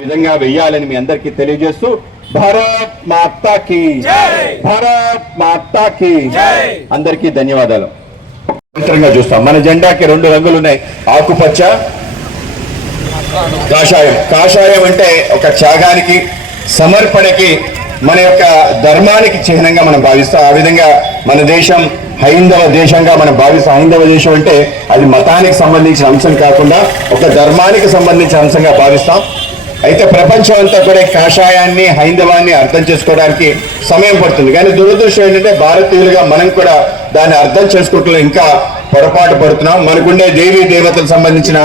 విధంగా వెయ్యాలని మీ అందరికీ తెలియజేస్తూ భారత్ మాతాకి భారత్ మాతాకి అందరికీ ధన్యవాదాలు. చూస్తాం. మన జెండాకి రెండు రంగులు ఉన్నాయి ఆకుపచ్చ కాషాయం. కాషాయం అంటే ఒక త్యాగానికి సమర్పణకి మన యొక్క ధర్మానికి చిహ్నంగా మనం భావిస్తాం ఆ విధంగా మన దేశం హైందవ దేశంగా మనం భావిస్తాం హైందవ దేశం అంటే అది మతానికి సంబంధించిన అంశం కాకుండా ఒక ధర్మానికి సంబంధించిన అంశంగా భావిస్తాం. అయితే ప్రపంచం అంతా కూడా కాషాయాన్ని హైందవాన్ని అర్థం చేసుకోవడానికి సమయం పడుతుంది. కానీ దురదృష్టం ఏంటంటే భారతీయులుగా మనం కూడా దాన్ని అర్థం చేసుకోవట్లో ఇంకా పొరపాటు పడుతున్నాం. మనకుండే దేవీ దేవతలకు సంబంధించిన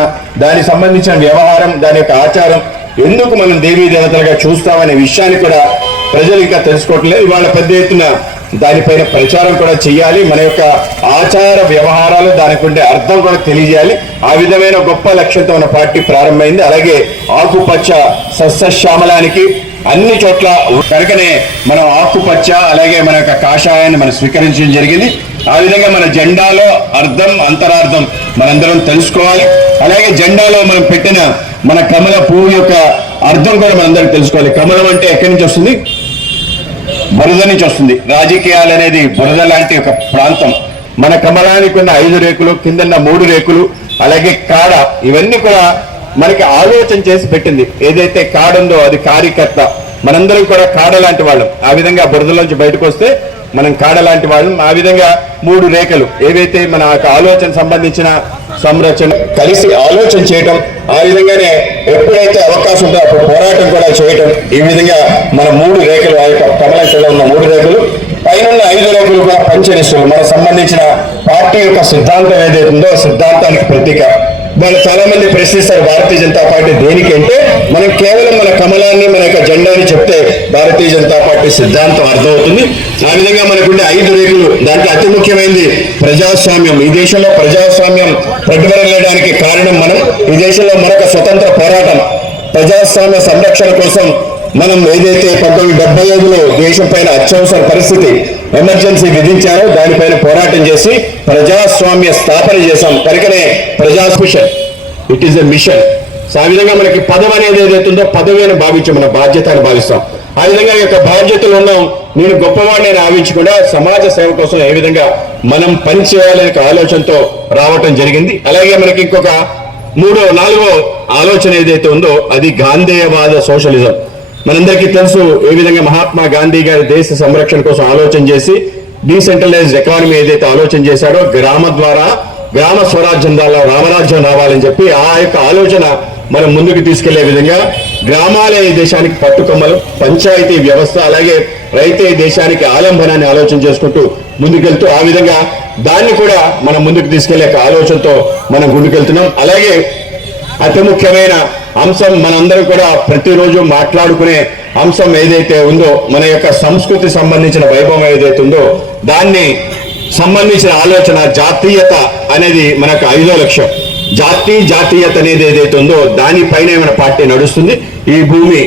దానికి సంబంధించిన వ్యవహారం దాని యొక్క ఆచారం ఎందుకు మనం దేవీ దేవతలుగా చూస్తామనే విషయాన్ని కూడా ప్రజలు ఇంకా తెలుసుకోవట్లేదు. ఇవాళ పెద్ద ఎత్తున దానిపైన ప్రచారం కూడా చేయాలి మన యొక్క ఆచార వ్యవహారాలు దానికి ఉండే అర్థం కూడా తెలియజేయాలి. ఆ విధమైన గొప్ప లక్ష్యంతో ఉన్న పార్టీ ప్రారంభమైంది. అలాగే ఆకుపచ్చ సస్యశ్యామలానికి అన్ని చోట్ల కనుకనే మనం ఆకుపచ్చ అలాగే మన యొక్క కాషాయాన్ని మనం స్వీకరించడం జరిగింది. ఆ విధంగా మన జెండాలో అర్థం అంతరార్థం మనందరం తెలుసుకోవాలి. అలాగే జెండాలో మనం పెట్టిన మన కమల పువ్వు యొక్క అర్థం కూడా మనందరం తెలుసుకోవాలి. కమలం అంటే ఎక్కడి నుంచి వస్తుంది? బురద నుంచి వస్తుంది. రాజకీయాలు అనేది బురద లాంటి ఒక ప్రాంతం. మన కమలానికి ఉన్న ఐదు రేకులు కిందన్న మూడు రేకులు అలాగే కాడ ఇవన్నీ కూడా మనకి ఆలోచన చేసి పెట్టింది. ఏదైతే కాడ ఉందో అది కార్యకర్త. మనందరం కూడా కాడ లాంటి వాళ్ళం. ఆ విధంగా బురదలోంచి బయటకు వస్తే మనం కాడ లాంటి వాళ్ళం. ఆ విధంగా మూడు రేఖలు. ఏవైతే మన ఆలోచన సంబంధించిన సంరక్షణ కలిసి ఆలోచన చేయటం ఆ విధంగానే ఎప్పుడైతే అవకాశం ఉందో అప్పుడు పోరాటం కూడా చేయటం. ఈ విధంగా మన మూడు రేఖలు ఆ యొక్క కమలంలో ఉన్న మూడు రేఖలు పైన ఐదు రేఖలు కూడా పంచనిస్తులు మనకు సంబంధించిన పార్టీ యొక్క సిద్ధాంతం ఏదైతే ఉందో సిద్ధాంతానికి ప్రతీక. వాళ్ళు చాలా మంది ప్రశ్నిస్తారు భారతీయ జనతా పార్టీ దేనికి అంటే మనం కేవలం మన కమలాన్ని మన యొక్క జెండాని చెప్తే భారతీయ జనతా పార్టీ సిద్ధాంతం అర్థమవుతుంది. ఆ విధంగా మనకుండే ఐదు రేకులు దాంట్లో అతి ముఖ్యమైనది ప్రజాస్వామ్యం. ఈ దేశంలో ప్రజాస్వామ్యం ప్రతిఫలడానికి కారణం మనం ఈ దేశంలో మరొక స్వతంత్ర పోరాటం. ప్రజాస్వామ్య సంరక్షణ కోసం మనం ఏదైతే పంతొమ్మిది డెబ్బై ఐదులో దేశం పైన అత్యవసర పరిస్థితి ఎమర్జెన్సీ విధించారో దానిపైన పోరాటం చేసి ప్రజాస్వామ్య స్థాపన చేశాం. కనుకనే ప్రజాస్మిషన్ it is a mission so ఆ విధంగా మనకి పదవి అనేది ఏదైతే ఉందో పదవి అని భావించాం. మన బాధ్యత అని భావిస్తాం. ఆ విధంగా యొక్క బాధ్యతలు ఉన్నాం. నేను గొప్పవాడిని ఆవించకుండా సమాజ సేవ కోసం ఏ విధంగా మనం పని చేయాలనే ఆలోచనతో రావటం జరిగింది. అలాగే మనకి ఇంకొక మూడో నాలుగో ఆలోచన ఏదైతే ఉందో అది గాంధేయవాద సోషలిజం. మనందరికీ తెలుసు ఏ విధంగా మహాత్మా గాంధీ గారి దేశ సంరక్షణ కోసం ఆలోచన చేసి డీసెంట్రలైజ్డ్ ఎకానమీ ఏదైతే ఆలోచన చేశాడో గ్రామ ద్వారా గ్రామ స్వరాజ్యం ద్వారా రామరాజ్యం రావాలని చెప్పి ఆ యొక్క ఆలోచన మనం ముందుకు తీసుకెళ్ళే విధంగా గ్రామాలే ఈ దేశానికి పట్టుకొమ్మలు పంచాయతీ వ్యవస్థ అలాగే రైతే దేశానికి ఆలంబనాన్ని ఆలోచన చేసుకుంటూ ముందుకెళ్తూ ఆ విధంగా దాన్ని కూడా మనం ముందుకు తీసుకెళ్ళే ఒక ఆలోచనతో మనం ముందుకెళ్తున్నాం. అలాగే అతి ముఖ్యమైన అంశం మనందరూ కూడా ప్రతిరోజు మాట్లాడుకునే అంశం ఏదైతే ఉందో మన యొక్క సంస్కృతి సంబంధించిన వైభవం ఏదైతే ఉందో దాన్ని సంబంధించిన ఆలోచన జాతీయత అనేది మనకు ఐదో లక్ష్యం. జాతి జాతీయత అనేది ఏదైతే ఉందో దానిపైనే మన పార్టీ నడుస్తుంది ఈ భూమి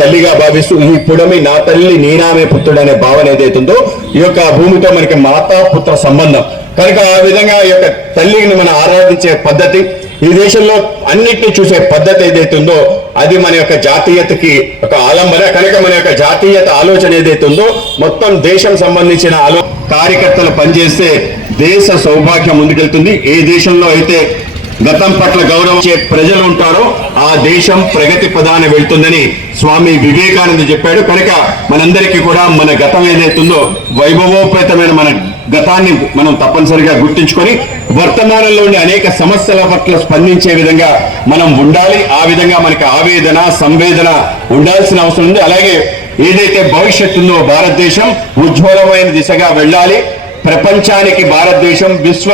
తల్లిగా భావిస్తూ ఈ పుడమి నా తల్లి నీనామే పుత్రుడు అనే భావన ఏదైతే ఉందో ఈ యొక్క భూమితో మనకి మాతా పుత్ర సంబంధం. కనుక ఆ విధంగా ఈ యొక్క తల్లిని మనం ఆరాధించే పద్ధతి ఈ దేశంలో అన్నిటిని చూసే పద్ధతి ఏదైతే ఉందో అది మన యొక్క జాతీయతకి ఒక ఆలంబన కనుక మన యొక్క జాతీయత ఆలోచన ఏదైతే ఉందో మొత్తం దేశం సంబంధించిన ఆలో కార్యకర్తలు పనిచేస్తే దేశ సౌభాగ్యం ముందుకెళ్తుంది. ఏ దేశంలో అయితే గతం పట్ల గౌరవం ప్రజలు ఉంటారో ఆ దేశం ప్రగతి పదాన వెళ్తుందని స్వామి వివేకానంద చెప్పాడు. కనుక మనందరికీ కూడా మన గతం ఏదైతుందో వైభవోపేతమైన మన గతాన్ని మనం తప్పనిసరిగా గుర్తించుకొని వర్తమానంలోని అనేక సమస్యల పట్ల స్పందించే విధంగా మనం ఉండాలి. ఆ విధంగా మనకి ఆవేదన సంవేదన ఉండాల్సిన అవసరం ఉంది. అలాగే ఏదైతే భవిష్యత్తు ఉందో భారతదేశం ఉజ్వలమైన దిశగా వెళ్ళాలి. ప్రపంచానికి భారతదేశం విశ్వ